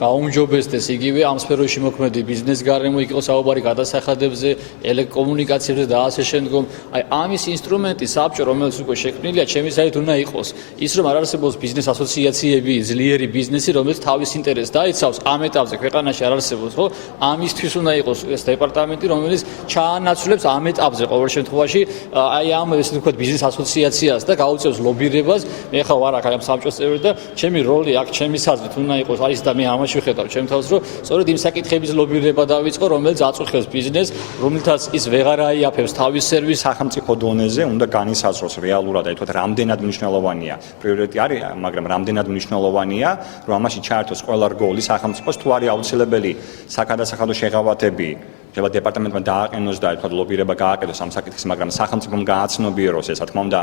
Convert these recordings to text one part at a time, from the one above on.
გაუმჯობესდეს იგივე ამ სფეროში მოქმედი ბიზნეს გარემო იყოს საუბარი გადასახადებზე, ელექტროკომუნიკაციებზე და ასე შემდგომ. აი ამის ინსტრუმენტი საბჭო, რომელიც უკვე შექმნილია, ჩემი საით უნდა იყოს ის, რომ არ არსებობს ბიზნეს ასოციაციები, ძლიერი ბიზნესი, რომელიც თავის ინტერესს დაიცავს ამ ეტაპზე ქვეყანაში არ არსებობს, ხო? ამისთვის უნდა იყოს ეს დეპარტამენტი, რომელიც ჩაანაცვლებს ამ ეტაპზე ყოველ შემთხვევაში აი ამ ესე ვთქვათ ბიზნეს ასოციაციას და გაუწევს ლობირებას. მე ხა ვარ აქ ამ საბჭოს წევრი და ჩემი როლი აქ ჩემი საზრით უნდა იყოს არის და მე ამაში ვხედავ ჩემ თავს, რომ სწორედ იმ საკითხების ლობირება დავიწყო, რომელიც აწუხებს ბიზნესს, რომელთაც ის ვეღარ აიაფებს თავის სერვისს სახელმწიფო დონეზე უნდა განისაზღვროს რეალურად, აი თქვათ რამდენად მნიშვნელოვანია. პრიორიტეტი არის, მაგრამ რამდენად მნიშვნელოვანია, რომ ამაში ჩაერთოს ყველა რგოლი სახელმწიფოს თუ არის აუცილებელი საკადასახადო შეღავათები. შეიძლება დეპარტამენტმა დააყენოს და თქვათ ლობირება გააკეთოს ამ საკითხს, მაგრამ სახელმწიფომ გააცნობიეროს ეს, რა თქმა უნდა,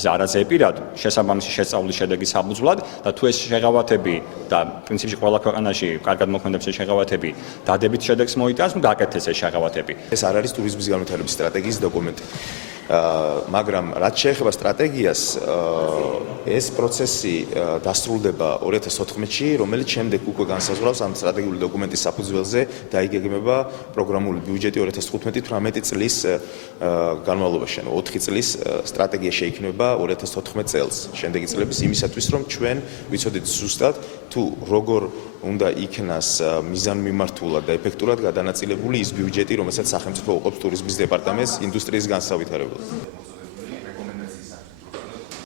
არაზეპირად შესაბამისი შესწავლის შედეგი საფუძვლად და თუ ეს შეღავათები და პრინციპში ყველა ქვეყანაში კარგად მოქმედებს ეს შეღავათები დადებით შედეგს მოიტანს, გააკეთეს ეს შეღავათები. ეს არ არის ტურიზმის განვითარების სტრატეგიის დოკუმენტი. მაგრამ რაც შეეხება სტრატეგიას, ეს პროცესი დასრულდება 2014-ში, რომელიც შემდეგ უკვე განსაზღვრავს ამ სტრატეგიული დოკუმენტის საფუძველზე დაიგეგმება პროგრამული ბიუჯეტი 2015-18 წლის განმავლობაში, ანუ 4 წლის სტრატეგია შეიქმნება 2014 წელს. შემდეგი წლების იმისათვის, რომ ჩვენ ვიცოდეთ ზუსტად თუ როგორ უნდა იქნას მიზანმიმართულად და ეფექტურად გადანაწილებული ის ბიუჯეტი, რომელსაც სახელმწიფო უყოფს ტურიზმის დეპარტამენტს ინდუსტრიის განსავითარებლად.